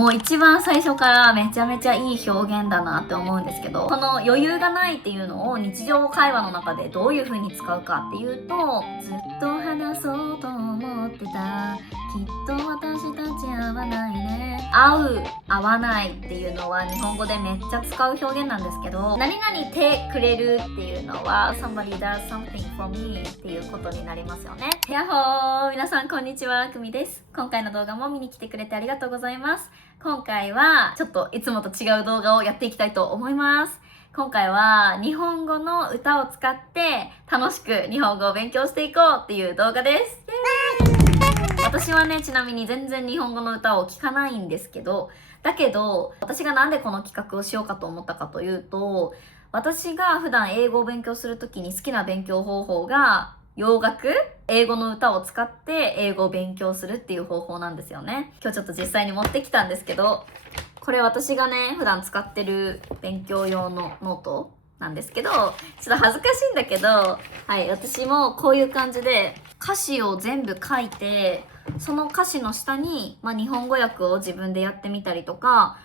もう一番最初からめちゃめちゃいい表現だなって思うんですけど、この余裕がないっていうのを日常会話の中でどういう風に使うかっていうと、ずっと話そうと思ってた、きっと私たち合わないね。合う、合わないっていうのは日本語でめっちゃ使う表現なんですけど、何々てくれるっていうのは somebody does something for me っていうことになりますよね。やっほー、皆さんこんにちは、くみです。今回の動画も見に来てくれてありがとうございます。今回はちょっといつもと違う動画をやっていきたいと思います。今回は日本語の歌を使って楽しく日本語を勉強していこうっていう動画です。私はね、ちなみに全然日本語の歌を聴かないんですけど、だけど私がなんでこの企画をしようかと思ったかというと、私が普段英語を勉強するときに好きな勉強方法が洋楽、英語の歌を使って英語を勉強するっていう方法なんですよね。今日ちょっと実際に持ってきたんですけど、これ私がね、普段使ってる勉強用のノートなんですけど、ちょっと恥ずかしいんだけど、はい、私もこういう感じで歌詞を全部書いて、その歌詞の下に、日本語訳を自分でやってみたりとか、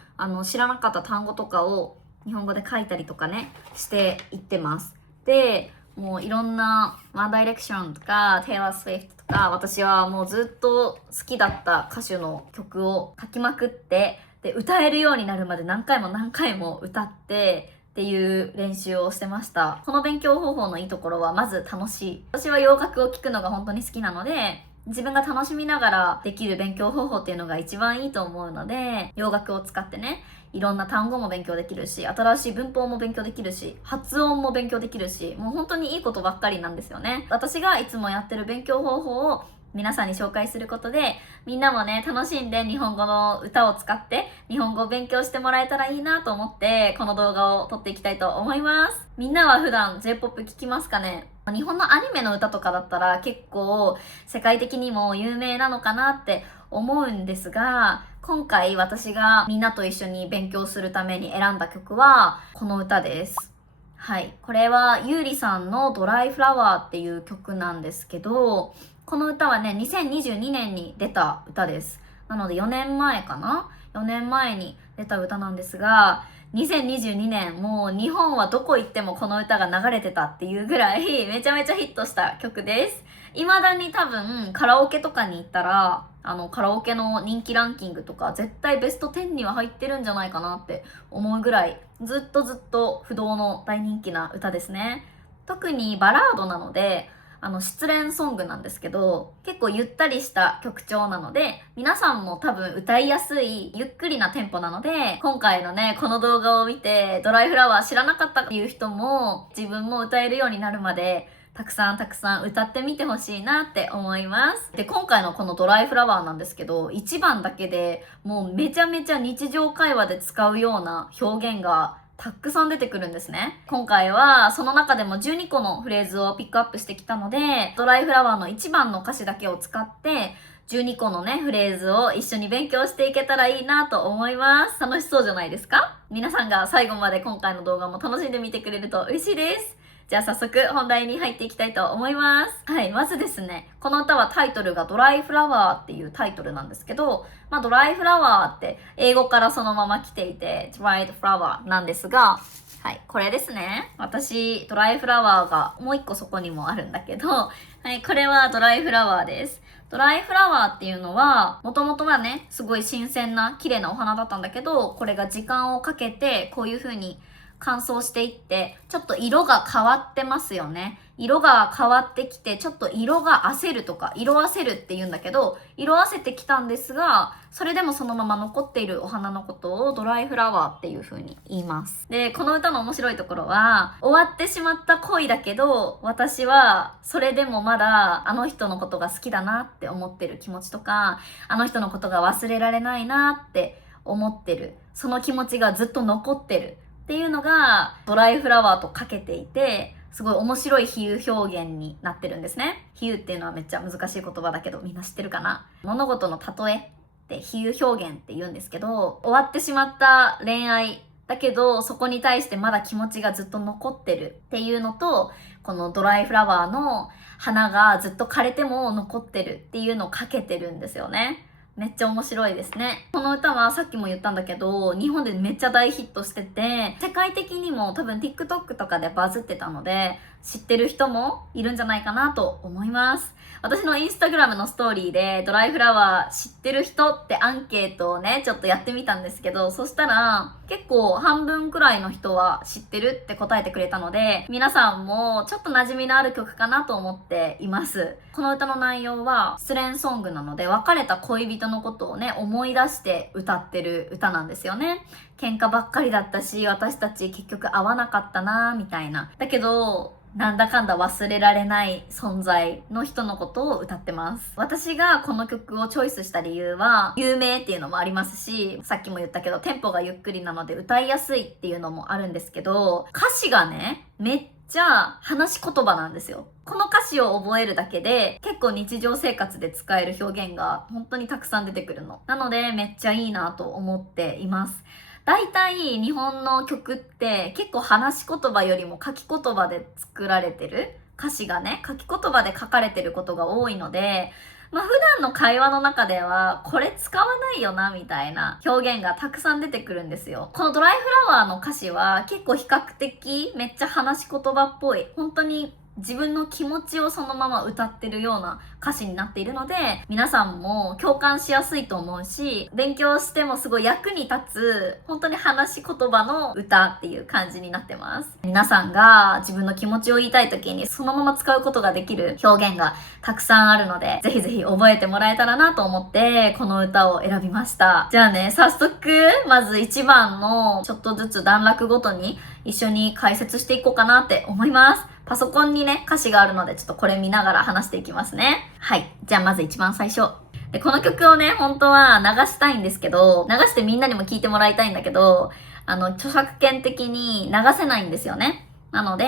知らなかった単語とかを日本語で書いたりとかね、していってます。で、もういろんなワンダイレクションとかテイラー・スウィフトとか、私はもうずっと好きだった歌手の曲を書きまくって、で歌えるようになるまで何回も何回も歌ってっていう練習をしてました。この勉強方法のいいところはまず楽しい。私は洋楽を聴くのが本当に好きなので、自分が楽しみながらできる勉強方法っていうのが一番いいと思うので、洋楽を使ってね、いろんな単語も勉強できるし、新しい文法も勉強できるし、発音も勉強できるし、もう本当にいいことばっかりなんですよね。私がいつもやってる勉強方法を皆さんに紹介することで、みんなもね、楽しんで日本語の歌を使って日本語を勉強してもらえたらいいなと思って、この動画を撮っていきたいと思います。みんなは普段 J-POP 聞きますかね？日本のアニメの歌とかだったら結構世界的にも有名なのかなって思うんですが、今回私がみんなと一緒に勉強するために選んだ曲はこの歌です。はい。これは優里さんのドライフラワーっていう曲なんですけど、この歌はね、2022年に出た歌です。なので4年前かな ?4 年前に出た歌なんですが、2022年、もう日本はどこ行ってもこの歌が流れてたっていうぐらいめちゃめちゃヒットした曲です。未だに多分カラオケとかに行ったら、カラオケの人気ランキングとか絶対ベスト10には入ってるんじゃないかなって思うぐらい、ずっと不動の大人気な歌ですね。特にバラードなので、失恋ソングなんですけど、結構ゆったりした曲調なので、皆さんも多分歌いやすいゆっくりなテンポなので、今回のね、この動画を見てドライフラワー知らなかったっていう人も自分も歌えるようになるまでたくさん歌ってみてほしいなって思います。で、今回のこのドライフラワーなんですけど、1番だけでもうめちゃめちゃ日常会話で使うような表現がたくさん出てくるんですね。今回はその中でも12個のフレーズをピックアップしてきたので、ドライフラワーの1番の歌詞だけを使って12個のね、フレーズを一緒に勉強していけたらいいなと思います。楽しそうじゃないですか？皆さんが最後まで今回の動画も楽しんでみてくれると嬉しいです。じゃあ早速本題に入っていきたいと思います。はい、まずですね、この歌はタイトルがドライフラワーっていうタイトルなんですけど、ドライフラワーって英語からそのまま来ていて、ドライフラワーなんですが、はい、これですね。私、ドライフラワーがもう一個そこにもあるんだけど、はい、これはドライフラワーです。ドライフラワーっていうのは、もともとはね、すごい新鮮な綺麗なお花だったんだけど、これが時間をかけてこういう風に乾燥していって、ちょっと色が変わってますよね。色が変わってきて、ちょっと色があせるとか、色あせるって言うんだけど、色あせてきたんですが、それでもそのまま残っているお花のことをドライフラワーっていう風に言います。で、この歌の面白いところは、終わってしまった恋だけど、私はそれでもまだあの人のことが好きだなって思ってる気持ちとか、あの人のことが忘れられないなって思ってる。その気持ちがずっと残ってる。っていうのがドライフラワーとかけていて、すごい面白い比喩表現になってるんですね。比喩っていうのはめっちゃ難しい言葉だけどみんな知ってるかな？物事の例えって比喩表現って言うんですけど、終わってしまった恋愛だけどそこに対してまだ気持ちがずっと残ってるっていうのと、このドライフラワーの花がずっと枯れても残ってるっていうのをかけてるんですよね。めっちゃ面白いですね。この歌はさっきも言ったんだけど、日本でめっちゃ大ヒットしてて、世界的にも多分 TikTok とかでバズってたので、知ってる人もいるんじゃないかなと思います。私のインスタグラムのストーリーでドライフラワー知ってる人ってアンケートをね、ちょっとやってみたんですけど、そしたら結構半分くらいの人は知ってるって答えてくれたので、皆さんもちょっと馴染みのある曲かなと思っています。この歌の内容は失恋ソングなので、別れた恋人のことをね、思い出して歌ってる歌なんですよね。喧嘩ばっかりだったし、私たち結局会わなかったなみたいな。だけど、なんだかんだ忘れられない存在の人のことを歌ってます。私がこの曲をチョイスした理由は、有名っていうのもありますし、さっきも言ったけどテンポがゆっくりなので歌いやすいっていうのもあるんですけど、歌詞がね、めっちゃ話し言葉なんですよ。この歌詞を覚えるだけで結構日常生活で使える表現が本当にたくさん出てくるの。なのでめっちゃいいなと思っています。大体日本の曲って結構話し言葉よりも書き言葉で作られてる、歌詞がね、書き言葉で書かれてることが多いので、普段の会話の中ではこれ使わないよなみたいな表現がたくさん出てくるんですよ。このドライフラワーの歌詞は結構比較的めっちゃ話し言葉っぽい、本当に自分の気持ちをそのまま歌ってるような歌詞になっているので、皆さんも共感しやすいと思うし、勉強してもすごい役に立つ、本当に話し言葉の歌っていう感じになってます。皆さんが自分の気持ちを言いたい時にそのまま使うことができる表現がたくさんあるので、ぜひぜひ覚えてもらえたらなと思ってこの歌を選びました。じゃあね、早速まず1番のちょっとずつ段落ごとに一緒に解説していこうかなって思います。パソコンにね、歌詞があるのでちょっとこれ見ながら話していきますね。はい。じゃあまず一番最初。で、この曲をね、本当は流したいんですけど、流してみんなにも聴いてもらいたいんだけど、著作権的に流せないんですよね。なので、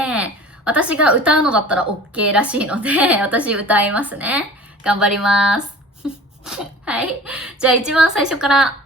私が歌うのだったら OK らしいので、私歌いますね。頑張ります。はい。じゃあ一番最初から、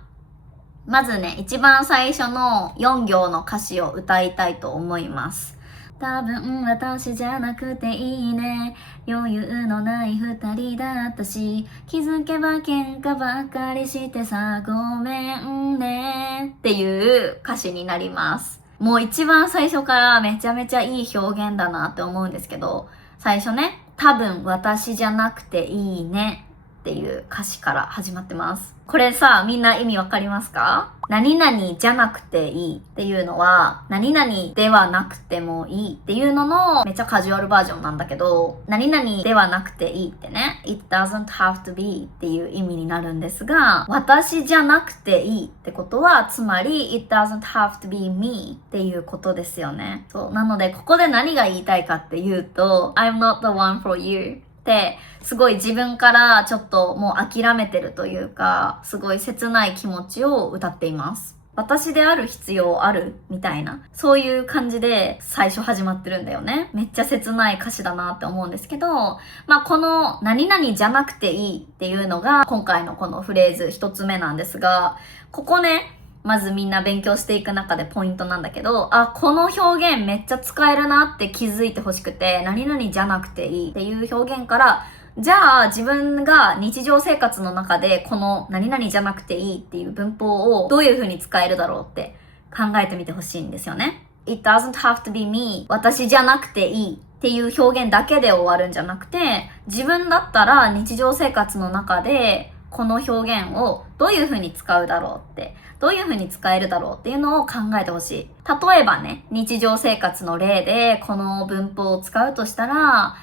まずね、一番最初の4行の歌詞を歌いたいと思います。多分私じゃなくていいね、余裕のない二人だったし、気づけば喧嘩ばっかりしてさ、ごめんねっていう歌詞になります。もう一番最初からめちゃめちゃいい表現だなって思うんですけど、最初ね、多分私じゃなくていいねっていう歌詞から始まってます。これさ、みんな意味わかりますか？何々じゃなくていいっていうのは、何々ではなくてもいいっていうののめっちゃカジュアルバージョンなんだけど、何々ではなくていいってね、it doesn't have to be っていう意味になるんですが、私じゃなくていいってことは、つまり it doesn't have to be me っていうことですよね。そう。なので、ここで何が言いたいかっていうと、I'm not the one for youってすごい自分からちょっともう諦めてるというか、すごい切ない気持ちを歌っています。私である必要あるみたいな、そういう感じで最初始まってるんだよね。めっちゃ切ない歌詞だなって思うんですけど、この何々じゃなくていいっていうのが今回のこのフレーズ一つ目なんですが、ここね、まずみんな勉強していく中でポイントなんだけど、この表現めっちゃ使えるなって気づいてほしくて、何々じゃなくていいっていう表現から、じゃあ自分が日常生活の中でこの何々じゃなくていいっていう文法をどういう風に使えるだろうって考えてみてほしいんですよね。It doesn't have to be me 私じゃなくていいっていう表現だけで終わるんじゃなくて、自分だったら日常生活の中でこの表現をどういう風に使うだろうって、どういう風に使えるだろうっていうのを考えてほしい。例えばね、日常生活の例でこの文法を使うとしたら、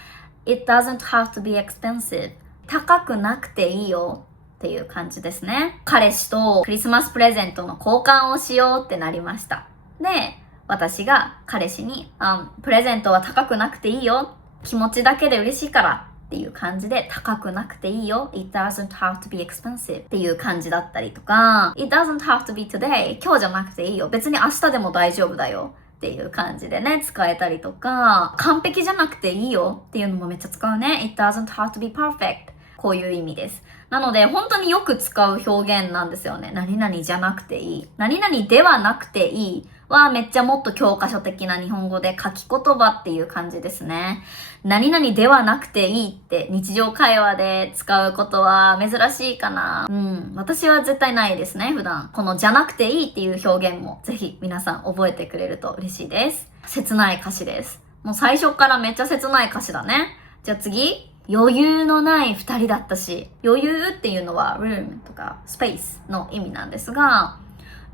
It doesn't have to be expensive 高くなくていいよっていう感じですね。彼氏とクリスマスプレゼントの交換をしようってなりました。で、私が彼氏に、プレゼントは高くなくていいよ、気持ちだけで嬉しいからっていう感じで、高くなくていいよ It doesn't have to be expensive っていう感じだったりとか、 It doesn't have to be today 今日じゃなくていいよ、別に明日でも大丈夫だよっていう感じでね、使えたりとか、完璧じゃなくていいよっていうのもめっちゃ使うね。 It doesn't have to be perfect こういう意味です。なので、本当によく使う表現なんですよね。何々じゃなくていい。何々ではなくていいはめっちゃもっと教科書的な日本語で書き言葉っていう感じですね。何々ではなくていいって日常会話で使うことは珍しいかな。私は絶対ないですね、普段。このじゃなくていいっていう表現もぜひ皆さん覚えてくれると嬉しいです。切ない歌詞です。もう最初からめっちゃ切ない歌詞だね。じゃあ次。余裕のない二人だったし、余裕っていうのは room とか space の意味なんですが、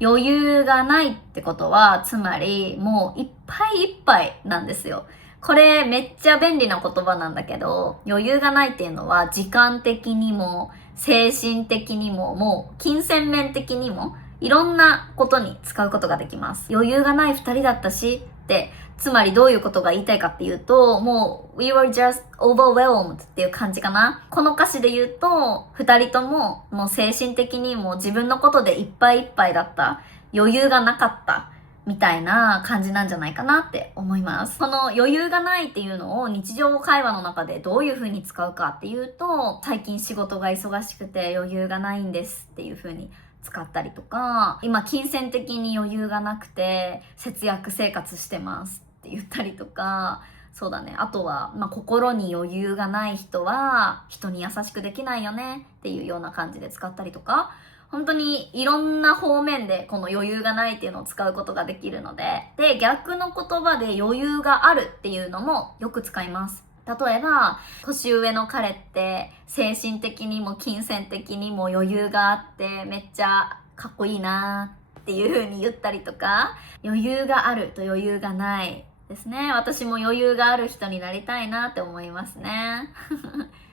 余裕がないってことは、つまりもういっぱいいっぱいなんですよ。これめっちゃ便利な言葉なんだけど、余裕がないっていうのは時間的にも精神的にももう金銭面的にもいろんなことに使うことができます。余裕がない二人だったしってつまりどういうことが言いたいかっていうと、もう we were just overwhelmed っていう感じかな。この歌詞で言うと、二人とももう精神的にも自分のことでいっぱいいっぱいだった。余裕がなかった。みたいな感じなんじゃないかなって思います。この余裕がないっていうのを日常会話の中でどういう風に使うかっていうと、最近仕事が忙しくて余裕がないんですっていう風に使ったりとか、今金銭的に余裕がなくて節約生活してますって言ったりとか、そうだね。あとは、心に余裕がない人は人に優しくできないよねっていうような感じで使ったりとか、本当にいろんな方面でこの余裕がないっていうのを使うことができるので、逆の言葉で余裕があるっていうのもよく使います。例えば、年上の彼って精神的にも金銭的にも余裕があってめっちゃかっこいいなっていう風に言ったりとか、余裕があると余裕がないですね。私も余裕がある人になりたいなって思いますね。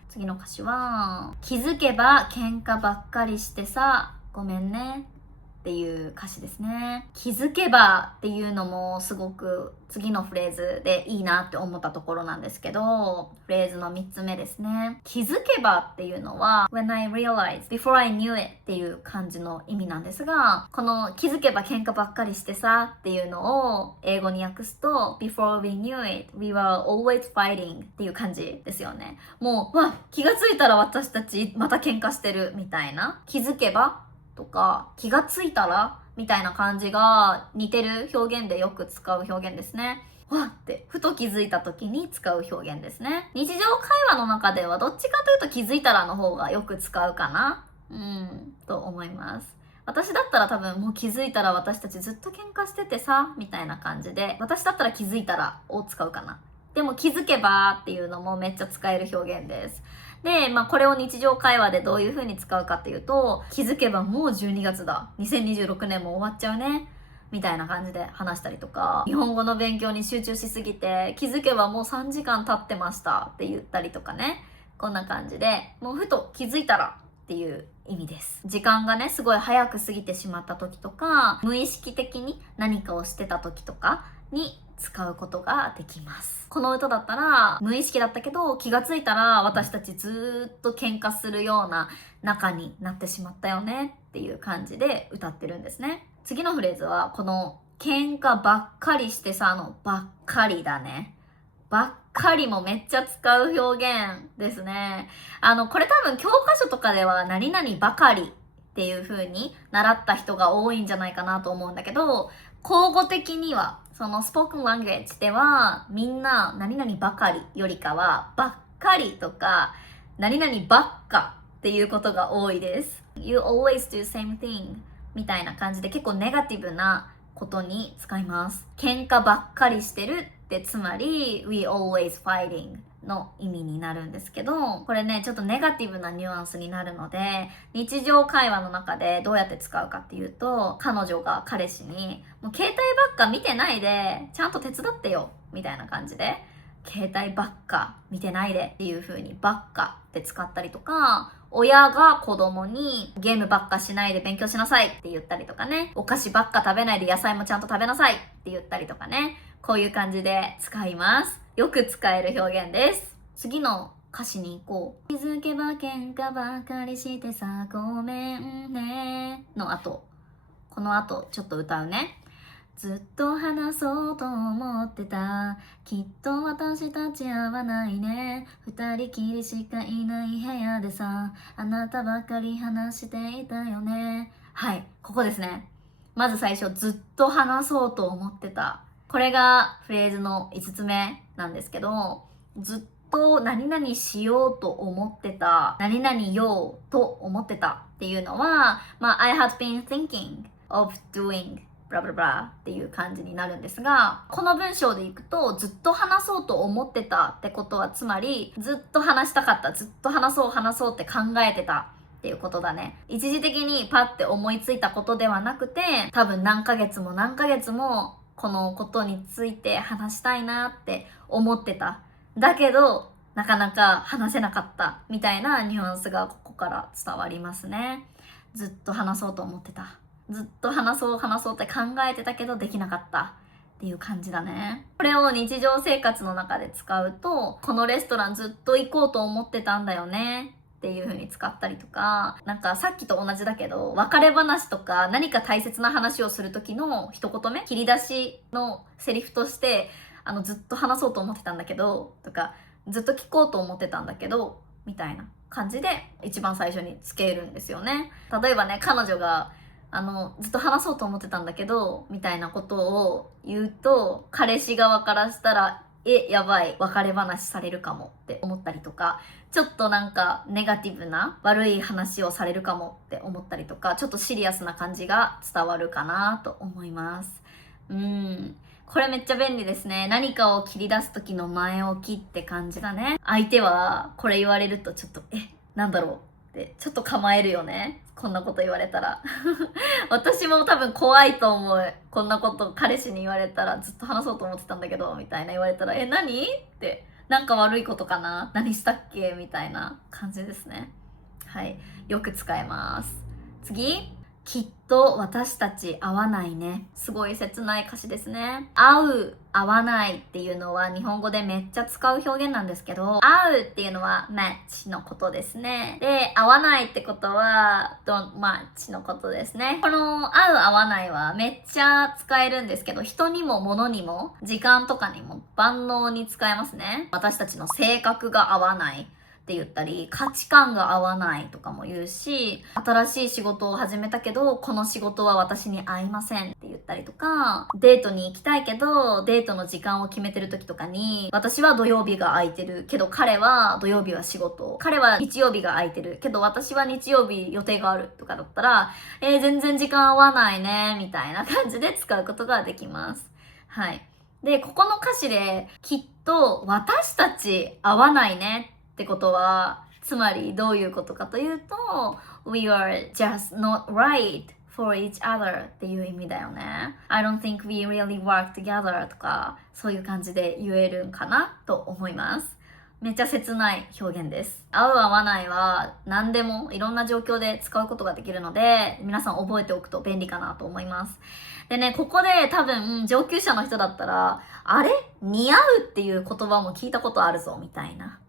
次の歌詞は、気づけば喧嘩ばっかりしてさ、ごめんねっていう歌詞ですね。気づけばっていうのもすごく次のフレーズでいいなって思ったところなんですけど、フレーズの3つ目ですね。気づけばっていうのは When I realized before I knew it っていう感じの意味なんですが、この気づけば喧嘩ばっかりしてさっていうのを英語に訳すと Before we knew it, we were always fighting っていう感じですよね。もう、気がついたら私たちまた喧嘩してるみたいな。気づけばとか気がついたらみたいな感じが似てる表現でよく使う表現ですね。わってふと気づいた時に使う表現ですね。日常会話の中ではどっちかというと気づいたらの方がよく使うかなと思います。私だったら多分もう気づいたら私たちずっと喧嘩しててさみたいな感じで、私だったら気づいたらを使うかな。でも気づけばっていうのもめっちゃ使える表現です。で、これを日常会話でどういう風に使うかっていうと、気づけばもう12月だ。2026年も終わっちゃうね。みたいな感じで話したりとか、日本語の勉強に集中しすぎて、気づけばもう3時間経ってましたって言ったりとかね。こんな感じで、もうふと気づいたらっていう意味です。時間がね、すごい早く過ぎてしまった時とか、無意識的に何かをしてた時とかに使うことができます。この歌だったら無意識だったけど気がついたら私たちずっと喧嘩するような仲になってしまったよねっていう感じで歌ってるんですね。次のフレーズはこの喧嘩ばっかりしてさのばっかりだね。ばっかりもめっちゃ使う表現ですね。これ多分教科書とかでは何々ばかりっていう風に習った人が多いんじゃないかなと思うんだけど、口語的にはそのスポークンランゲージではみんな何々ばかりよりかはばっかりとか何々ばっかっていうことが多いです。You always do same thing みたいな感じで結構ネガティブなことに使います。喧嘩ばっかりしてるってつまり We always fighting の意味になるんですけど、これねちょっとネガティブなニュアンスになるので、日常会話の中でどうやって使うかっていうと、彼女が彼氏にもう携帯ばっか見てないでちゃんと手伝ってよみたいな感じで、携帯ばっか見てないでっていう風にばっかって使ったりとか、親が子供にゲームばっかしないで勉強しなさいって言ったりとかね、お菓子ばっか食べないで野菜もちゃんと食べなさいって言ったりとかね、こういう感じで使います。よく使える表現です。次の歌詞に行こう。気づけば喧嘩ばかりしてさごめんねの後、この後ちょっと歌うね。ずっと話そうと思ってた。きっと私たち合わないね。二人きりしかいない部屋でさ、あなたばかり話していたよね。はい、ここですね。まず最初、ずっと話そうと思ってた。これがフレーズの5つ目なんですけど、ずっと何々しようと思ってた、何々ようと思ってたっていうのは、I had been thinking of doing blah blah blah っていう感じになるんですが、この文章でいくと、ずっと話そうと思ってたってことは、つまり、ずっと話したかった、ずっと話そうって考えてたっていうことだね。一時的にパッて思いついたことではなくて、多分何ヶ月もこのことについて話したいなって思ってた。だけど、なかなか話せなかったみたいなニュアンスがここから伝わりますね。ずっと話そうと思ってた。ずっと話そうって考えてたけどできなかったっていう感じだね。これを日常生活の中で使うと、このレストランずっと行こうと思ってたんだよねっていう風に使ったりとか、なんかさっきと同じだけど、別れ話とか何か大切な話をする時の一言目、切り出しのセリフとして、ずっと話そうと思ってたんだけど、とか、ずっと聞こうと思ってたんだけど、みたいな感じで一番最初につけるんですよね。例えばね、彼女が、ずっと話そうと思ってたんだけど、みたいなことを言うと、彼氏側からしたら、やばい、別れ話されるかもって思ったりとか、ちょっとなんかネガティブな悪い話をされるかもって思ったりとか、ちょっとシリアスな感じが伝わるかなと思います。これめっちゃ便利ですね。何かを切り出す時の前置きって感じだね。相手はこれ言われるとちょっと、なんだろうってちょっと構えるよね。こんなこと言われたら。私も多分怖いと思う。こんなこと彼氏に言われたら、ずっと話そうと思ってたんだけど、みたいな言われたら、何って、なんか悪いことかな、何したっけみたいな感じですね。はい。よく使えます。次。きっと私たち合わないね。すごい切ない歌詞ですね。合う、合わないっていうのは日本語でめっちゃ使う表現なんですけど、合うっていうのは match のことですね。で、合わないってことは don't match のことですね。この合う、合わないはめっちゃ使えるんですけど、人にも物にも時間とかにも万能に使えますね。私たちの性格が合わない。って言ったり、価値観が合わないとかも言うし、新しい仕事を始めたけど、この仕事は私に合いませんって言ったりとか、デートに行きたいけど、デートの時間を決めてる時とかに、私は土曜日が空いてるけど、彼は土曜日は仕事。彼は日曜日が空いてるけど、私は日曜日予定があるとかだったら、全然時間合わないね、みたいな感じで使うことができます。はい。で、ここの歌詞で、きっと私たち合わないねってことは、つまりどういうことかというと、We are just not right for each other っていう意味だよね。I don't think we really work together とか、そういう感じで言えるんかなと思います。めっちゃ切ない表現です。合う合わないは何でもいろんな状況で使うことができるので、皆さん覚えておくと便利かなと思います。でね、ここで多分上級者の人だったら、あれ似合うっていう言葉も聞いたことあるぞみたいな。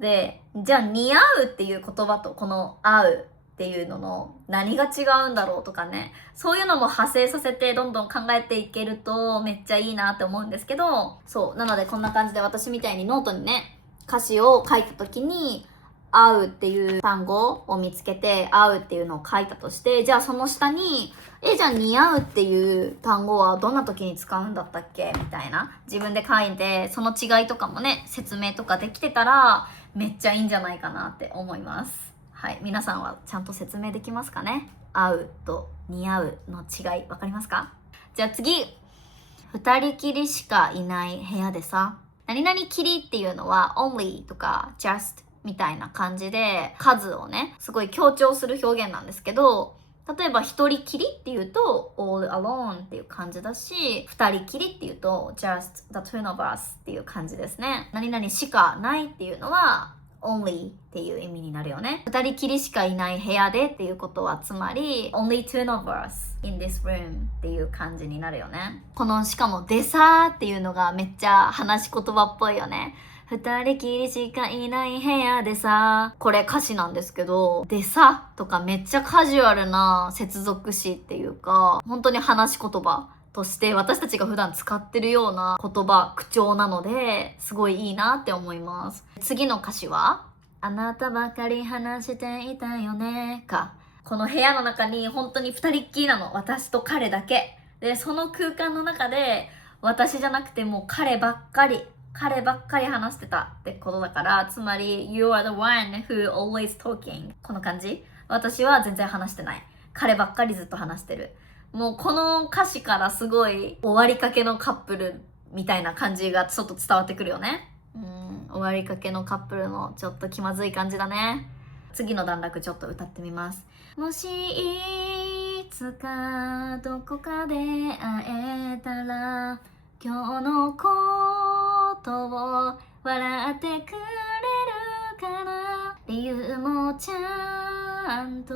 で、じゃあ似合うっていう言葉とこの合うっていうのの何が違うんだろうとかね、そういうのも派生させてどんどん考えていけるとめっちゃいいなって思うんですけど、そう、なのでこんな感じで私みたいにノートにね、歌詞を書いた時に合うっていう単語を見つけて合うっていうのを書いたとして、じゃあその下にじゃあ似合うっていう単語はどんな時に使うんだったっけみたいな自分で書いて、その違いとかもね説明とかできてたらめっちゃいいんじゃないかなって思います。はい、皆さんはちゃんと説明できますかね。合うと似合うの違い分かりますか？じゃあ次、二人きりしかいない部屋でさ、何々きりっていうのは only とか just みたいな感じで数をねすごい強調する表現なんですけど、例えば一人きりっていうと all alone っていう感じだし、二人きりっていうと just the two of us っていう感じですね。何々しかないっていうのは only っていう意味になるよね。二人きりしかいない部屋でっていうことはつまり only two of us in this room っていう感じになるよね。このしかもでさーっていうのがめっちゃ話し言葉っぽいよね。二人きりしかいない部屋でさ、これ歌詞なんですけど、でさとかめっちゃカジュアルな接続詞っていうか、本当に話し言葉として私たちが普段使ってるような言葉、口調なので、すごいいいなって思います。次の歌詞は、あなたばかり話していたよねか。この部屋の中に本当に二人っきりなの。私と彼だけ。で、その空間の中で、私じゃなくてもう彼ばっかり話してたってことだから、つまり You are the one who always talking この感じ。私は全然話してない。彼ばっかりずっと話してる。もうこの歌詞からすごい終わりかけのカップルみたいな感じがちょっと伝わってくるよね。終わりかけのカップルのちょっと気まずい感じだね。次の段落ちょっと歌ってみます。もしいつかどこかで会えたら今日のことを笑ってくれるかな。理由もちゃんと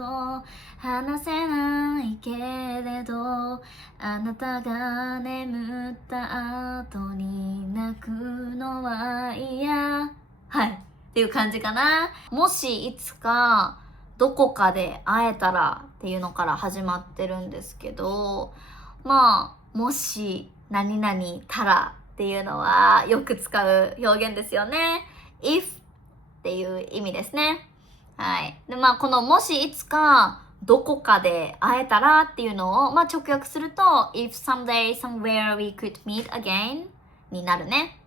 話せないけれどあなたが眠った後に泣くのは嫌。はいっていう感じかな。もしいつかどこかで会えたらっていうのから始まってるんですけど、まあもし何々たらっていうのはよく使う表現ですよね。if っていう意味ですね。はい。で、まあこのもしいつかどこかで会えたらっていうのを、まあ直訳すると if someday somewhere we could meet again になるね。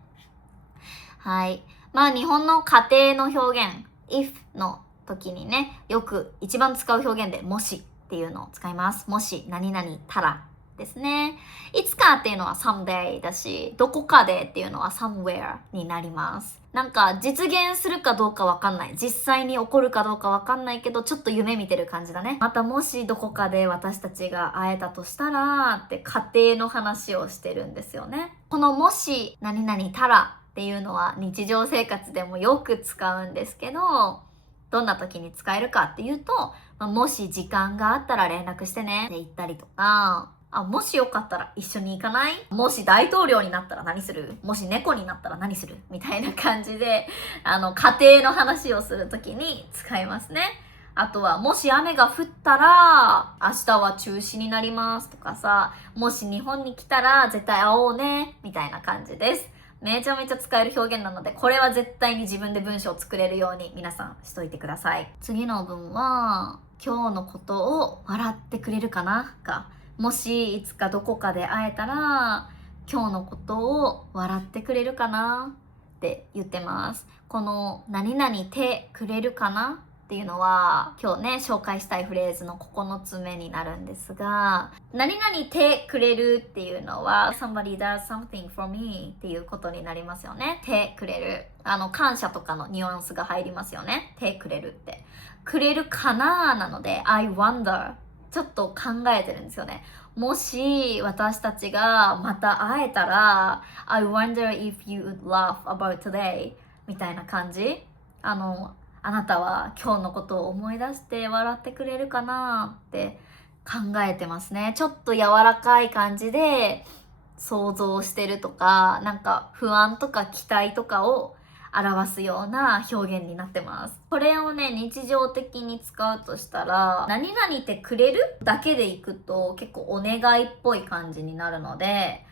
はい。まあ日本の家庭の表現 if の時にね、よく一番使う表現でもしっていうのを使います。もし何々たらですね。いつかっていうのは someday だし、どこかでっていうのは somewhere になります。なんか実現するかどうかわかんない。実際に起こるかどうかわかんないけど、ちょっと夢見てる感じだね。またもしどこかで私たちが会えたとしたらって家庭の話をしてるんですよね。このもし何々たらっていうのは日常生活でもよく使うんですけど、どんな時に使えるかっていうと、もし時間があったら連絡してねって言ったりとか、もしよかったら一緒に行かない？もし大統領になったら何する？もし猫になったら何する？みたいな感じで、家庭の話をするときに使いますね。あとは、もし雨が降ったら、明日は中止になりますとかさ、もし日本に来たら絶対会おうね、みたいな感じです。めちゃめちゃ使える表現なので、これは絶対に自分で文章を作れるように皆さんしといてください。次の文は、今日のことを笑ってくれるかなか。もしいつかどこかで会えたら今日のことを笑ってくれるかなって言ってます。この何々てくれるかなっていうのは今日ね紹介したいフレーズの9つ目になるんですが、何々てくれるっていうのは somebody does something for me っていうことになりますよね。てくれる、感謝とかのニュアンスが入りますよね。てくれるってくれるかななので I wonder、ちょっと考えてるんですよね。もし私たちがまた会えたら I wonder if you would laugh about today みたいな感じ。あなたは今日のことを思い出して笑ってくれるかなって考えてますね。ちょっと柔らかい感じで想像してるとか、なんか不安とか期待とかを表すような表現になってます。これをね、日常的に使うとしたら、何々ってくれるだけでいくと結構お願いっぽい感じになるので、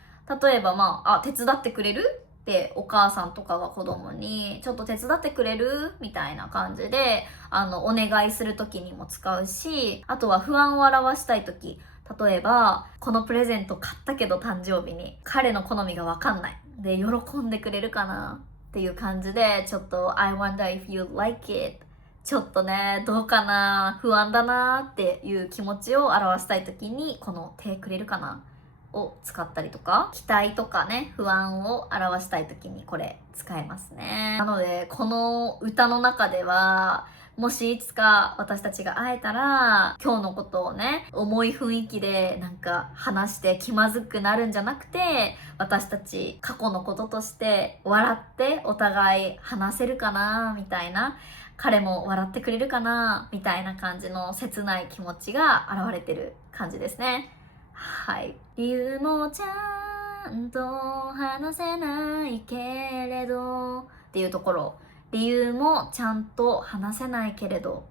例えば手伝ってくれるってお母さんとかが子供に、ちょっと手伝ってくれるみたいな感じで、お願いする時にも使うし、あとは不安を表したい時、例えば、このプレゼント買ったけど誕生日に、彼の好みがわかんない。で、喜んでくれるかなっていう感じで、ちょっと I wonder if you like it ちょっとね、どうかな、不安だなっていう気持ちを表したいときに、この手くれるかなを使ったりとか、期待とかね、不安を表したいときにこれ使えますね。なので、この歌の中では、もしいつか私たちが会えたら、今日のことをね、重い雰囲気でなんか話して気まずくなるんじゃなくて、私たち過去のこととして笑ってお互い話せるかなみたいな、彼も笑ってくれるかなみたいな感じの切ない気持ちが現れてる感じですね。はい。理由もちゃんと話せないけれどっていうところ、理由もちゃんと話せないけれど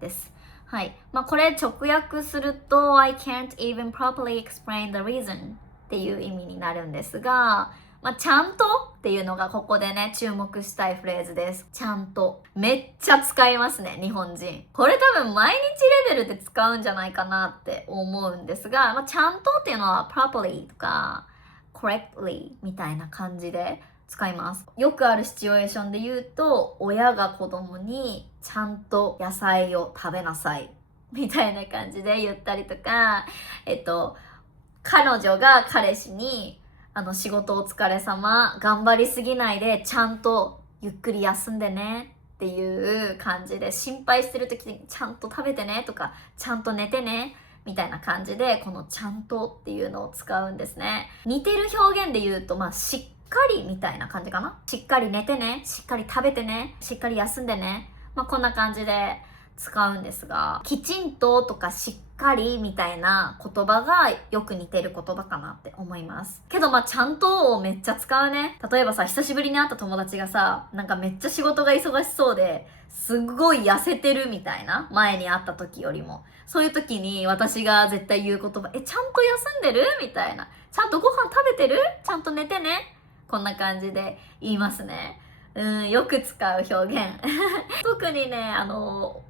です。はい。これ直訳すると I can't even properly explain the reason っていう意味になるんですが、ちゃんとっていうのがここでね、注目したいフレーズです。ちゃんと。めっちゃ使いますね、日本人。これ多分毎日レベルで使うんじゃないかなって思うんですが、ちゃんとっていうのは properly とか correctly みたいな感じで使います。よくあるシチュエーションで言うと、親が子供にちゃんと野菜を食べなさいみたいな感じで言ったりとか、彼女が彼氏に仕事お疲れ様、頑張りすぎないでちゃんとゆっくり休んでねっていう感じで、心配してる時にちゃんと食べてねとか、ちゃんと寝てねみたいな感じで、このちゃんとっていうのを使うんですね。似てる表現で言うと、しっかりみたいな感じかな。しっかり寝てね、しっかり食べてね、しっかり休んでね。こんな感じで使うんですが、きちんととかしっかりみたいな言葉がよく似てる言葉かなって思います。けどちゃんとをめっちゃ使うね。例えばさ、久しぶりに会った友達がさ、なんかめっちゃ仕事が忙しそうで、すっごい痩せてるみたいな。前に会った時よりも。そういう時に私が絶対言う言葉、ちゃんと休んでるみたいな。ちゃんとご飯食べてる？ちゃんと寝てね。こんな感じで言いますね。よく使う表現。特にね、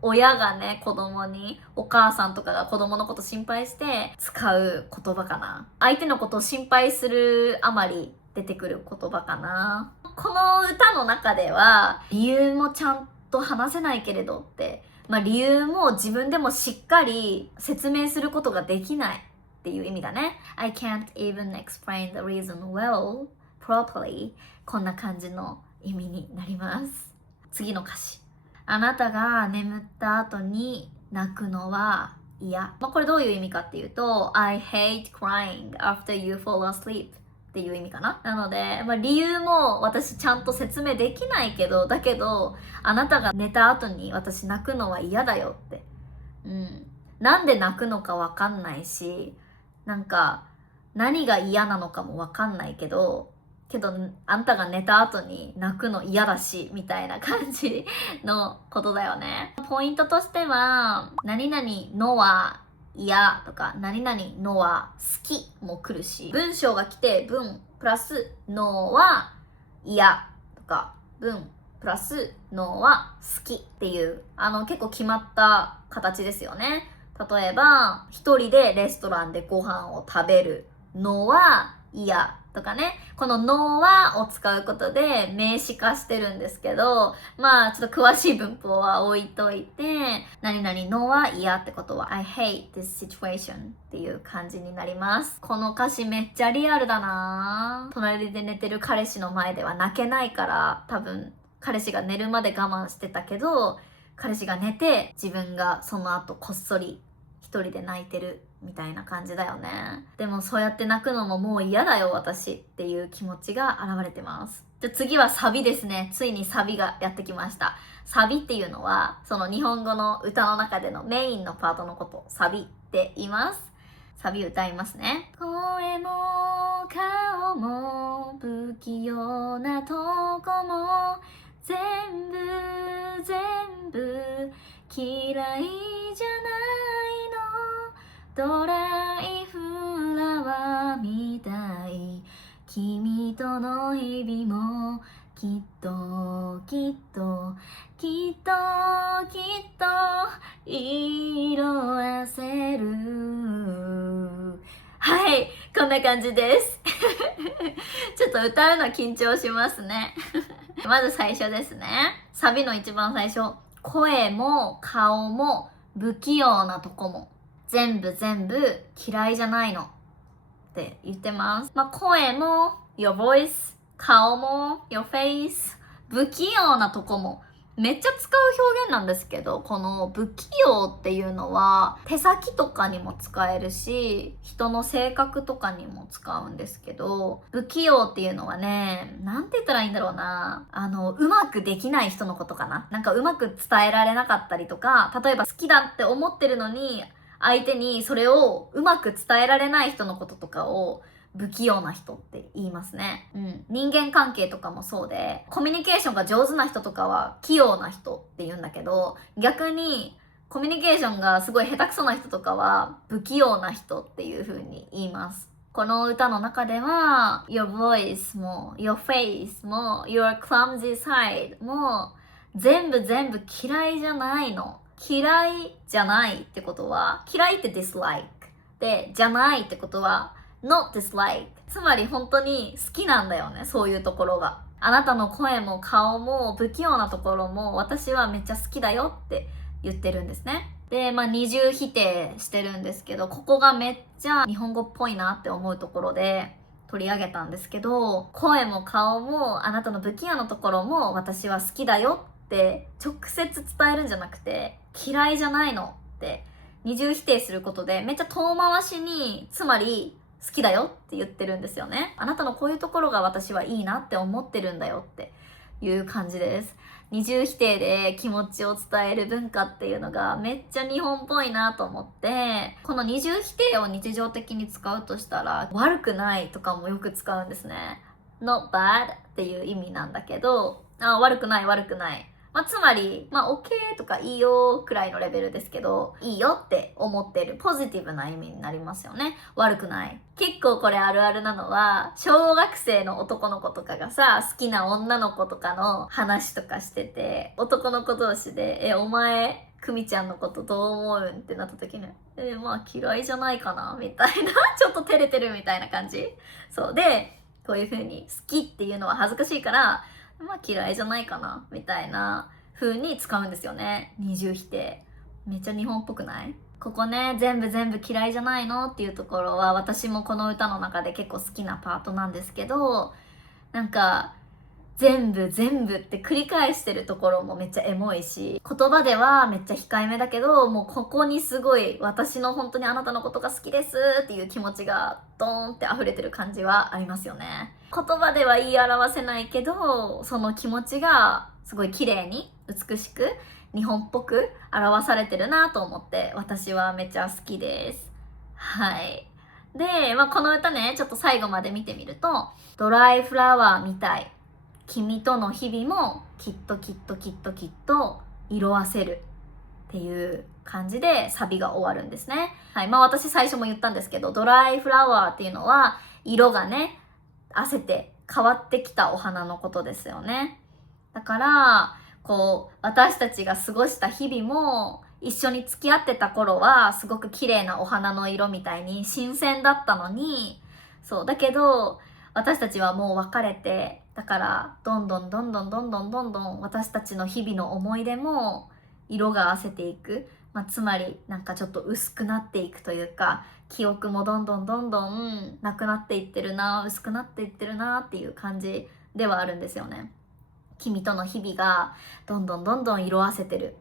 親がね、子供に、お母さんとかが子供のこと心配して使う言葉かな。相手のことを心配するあまり出てくる言葉かな。この歌の中では、理由もちゃんと話せないけれどって、理由も自分でもしっかり説明することができないっていう意味だね。I can't even explain the reason well, properly. こんな感じの意味になります。次の歌詞。あなたが眠った後に泣くのは嫌。これどういう意味かっていうと、I hate crying after you fall asleep っていう意味かな。なので、理由も私ちゃんと説明できないけど、だけど、あなたが寝た後に私泣くのは嫌だよって。なんで泣くのかわかんないし、なんか何が嫌なのかもわかんないけど、あんたが寝た後に泣くの嫌だし、みたいな感じのことだよね。ポイントとしては、何々のは嫌とか、何々のは好きも来るし、文章が来て文プラスのは嫌とか、文プラスのは好きっていう、結構決まった形ですよね。例えば、一人でレストランでご飯を食べるのは嫌とかね。こののはを使うことで名詞化してるんですけど、ちょっと詳しい文法は置いといて、何々のは嫌ってことは I hate this situation っていう感じになります。この歌詞めっちゃリアルだな。隣で寝てる彼氏の前では泣けないから、多分彼氏が寝るまで我慢してたけど、彼氏が寝て自分がその後こっそり一人で泣いてるみたいな感じだよね。でもそうやって泣くのももう嫌だよ私っていう気持ちが現れてます。じゃ次はサビですね。ついにサビがやってきました。サビっていうのはその日本語の歌の中でのメインのパートのことサビって言います。サビ歌いますね。声も顔も不器用なとこも全部嫌いじゃないの。ドライフラワーみたい君との日々もきっと色あせる。はい、こんな感じですちょっと歌うの緊張しますねまず最初ですね。サビの一番最初、声も顔も不器用なとこも全部嫌いじゃないのって言ってます。声も your voice、 顔も your face、 不器用なとこもめっちゃ使う表現なんですけど、この不器用っていうのは手先とかにも使えるし、人の性格とかにも使うんですけど、不器用っていうのはね、なんて言ったらいいんだろうな、うまくできない人のことかな。なんかうまく伝えられなかったりとか、例えば好きだって思ってるのに相手にそれをうまく伝えられない人のこととかを不器用な人って言いますね。人間関係とかもそうで、コミュニケーションが上手な人とかは器用な人って言うんだけど、逆にコミュニケーションがすごい下手くそな人とかは不器用な人っていう風に言います。この歌の中では Your voice も Your face も Your clumsy side も全部嫌いじゃないの。嫌いじゃないってことは、嫌いって dislike で、じゃないってことは not dislike。つまり本当に好きなんだよね、そういうところが。あなたの声も顔も不器用なところも私はめっちゃ好きだよって言ってるんですね。で、二重否定してるんですけど、ここがめっちゃ日本語っぽいなって思うところで取り上げたんですけど、声も顔もあなたの不器用なところも私は好きだよって直接伝えるんじゃなくて、嫌いじゃないのって二重否定することでめっちゃ遠回しに、つまり好きだよって言ってるんですよね。あなたのこういうところが私はいいなって思ってるんだよっていう感じです。二重否定で気持ちを伝える文化っていうのがめっちゃ日本っぽいなと思って、この二重否定を日常的に使うとしたら、悪くないとかもよく使うんですね。not bad っていう意味なんだけど、悪くない。つまり、OK とかいいよくらいのレベルですけど、いいよって思ってるポジティブな意味になりますよね。悪くない。結構これあるあるなのは、小学生の男の子とかがさ、好きな女の子とかの話とかしてて、男の子同士で、お前、久美ちゃんのことどう思うんってなった時に、嫌いじゃないかなみたいな、ちょっと照れてるみたいな感じ。そうで、こういう風に好きっていうのは恥ずかしいから、嫌いじゃないかなみたいな風に使うんですよね。二重否定。めっちゃ日本っぽくない？ここね、全部嫌いじゃないのっていうところは、私もこの歌の中で結構好きなパートなんですけど、なんか、全部って繰り返してるところもめっちゃエモいし、言葉ではめっちゃ控えめだけど、もうここにすごい私の本当にあなたのことが好きですっていう気持ちがドーンって溢れてる感じはありますよね。言葉では言い表せないけど、その気持ちがすごい綺麗に美しく日本っぽく表されてるなと思って、私はめっちゃ好きです。はい。で、この歌ね、ちょっと最後まで見てみると、ドライフラワーみたい、君との日々もきっと色あせるっていう感じでサビが終わるんですね。はい。私最初も言ったんですけど、ドライフラワーっていうのは色がね、あせて変わってきたお花のことですよね。だから、私たちが過ごした日々も一緒に付き合ってた頃はすごく綺麗なお花の色みたいに新鮮だったのに、そうだけど私たちはもう別れて、だからどんどん私たちの日々の思い出も色が褪せていく、つまりなんかちょっと薄くなっていくというか、記憶もどんどんなくなっていってるな、薄くなっていってるなっていう感じではあるんですよね。君との日々がどんどん色褪せてる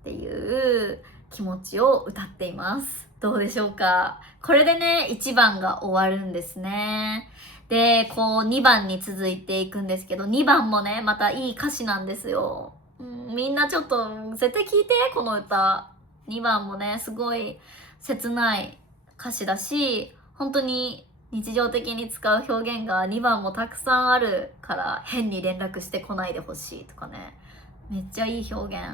っていう気持ちを歌っています。どうでしょうか？これでね、1番が終わるんですね。で、2番に続いていくんですけど、2番もね、またいい歌詞なんですよ。みんなちょっと絶対聞いて、この歌。2番もね、すごい切ない歌詞だし、本当に日常的に使う表現が2番もたくさんあるから変に連絡してこないでほしいとかね。めっちゃいい表現。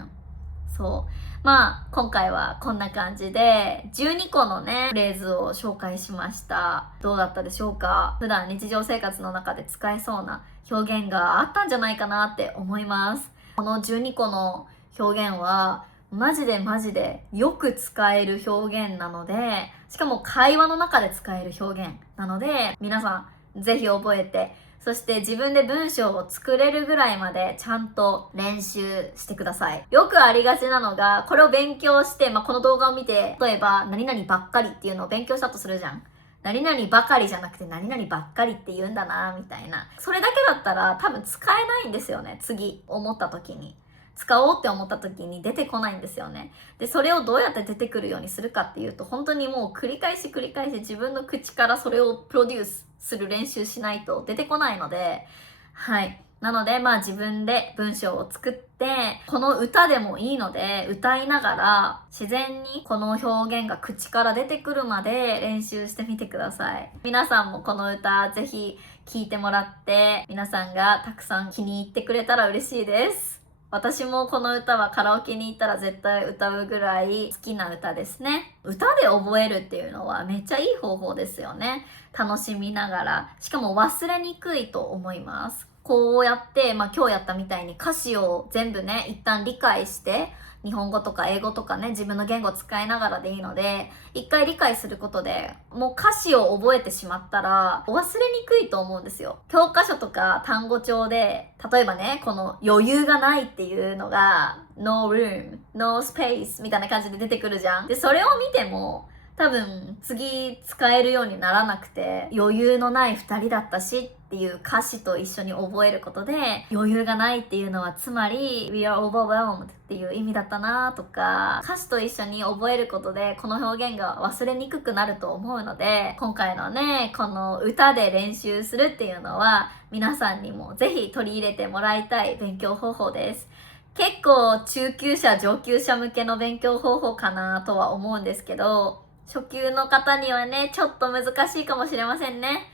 そう。今回はこんな感じで12個のね、フレーズを紹介しました。どうだったでしょうか？普段日常生活の中で使えそうな表現があったんじゃないかなって思います。この12個の表現はマジでよく使える表現なので、しかも会話の中で使える表現なので、皆さんぜひ覚えて、そして自分で文章を作れるぐらいまでちゃんと練習してください。よくありがちなのが、これを勉強して、この動画を見て、例えば何々ばっかりっていうのを勉強したとするじゃん。何々ばかりじゃなくて何々ばっかりって言うんだなみたいな。それだけだったら多分使えないんですよね。次思った時に。使おうって思った時に出てこないんですよね。で、それをどうやって出てくるようにするかっていうと、本当にもう繰り返し自分の口からそれをプロデュースする練習しないと出てこないので、はい。なので、自分で文章を作って、この歌でもいいので、歌いながら自然にこの表現が口から出てくるまで練習してみてください。皆さんもこの歌ぜひ聴いてもらって、皆さんがたくさん気に入ってくれたら嬉しいです。私もこの歌はカラオケに行ったら絶対歌うぐらい好きな歌ですね。歌で覚えるっていうのはめっちゃいい方法ですよね。楽しみながら。しかも忘れにくいと思います。こうやって、今日やったみたいに歌詞を全部ね、一旦理解して、日本語とか英語とかね、自分の言語を使いながらでいいので、一回理解することで、もう歌詞を覚えてしまったら、忘れにくいと思うんですよ。教科書とか単語帳で、例えばね、この余裕がないっていうのが、no room, no space みたいな感じで出てくるじゃん。で、それを見ても、多分次使えるようにならなくて、余裕のない二人だったしっていう歌詞と一緒に覚えることで、余裕がないっていうのはつまり we are overwhelmed っていう意味だったなとか、歌詞と一緒に覚えることでこの表現が忘れにくくなると思うので、今回のね、この歌で練習するっていうのは皆さんにもぜひ取り入れてもらいたい勉強方法です。結構中級者上級者向けの勉強方法かなとは思うんですけど、初級の方にはね、ちょっと難しいかもしれませんね。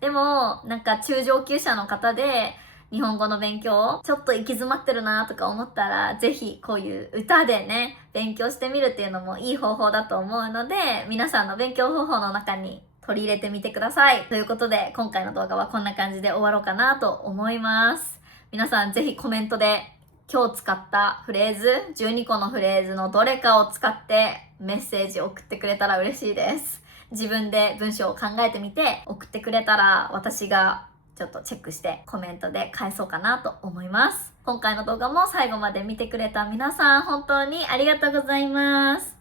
でも、なんか中上級者の方で、日本語の勉強、ちょっと行き詰まってるなとか思ったら、ぜひこういう歌でね、勉強してみるっていうのもいい方法だと思うので、皆さんの勉強方法の中に取り入れてみてください。ということで、今回の動画はこんな感じで終わろうかなと思います。皆さんぜひコメントで、今日使ったフレーズ、12個のフレーズのどれかを使ってメッセージを送ってくれたら嬉しいです。自分で文章を考えてみて送ってくれたら私がちょっとチェックしてコメントで返そうかなと思います。今回の動画も最後まで見てくれた皆さん本当にありがとうございます。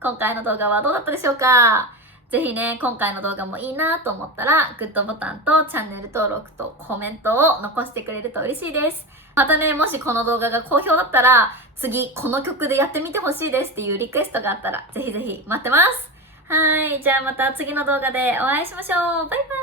今回の動画はどうだったでしょうか？ぜひね、今回の動画もいいなと思ったら、グッドボタンとチャンネル登録とコメントを残してくれると嬉しいです。またね、もしこの動画が好評だったら、次この曲でやってみてほしいですっていうリクエストがあったら、ぜひぜひ待ってます。はい、じゃあまた次の動画でお会いしましょう。バイバイ。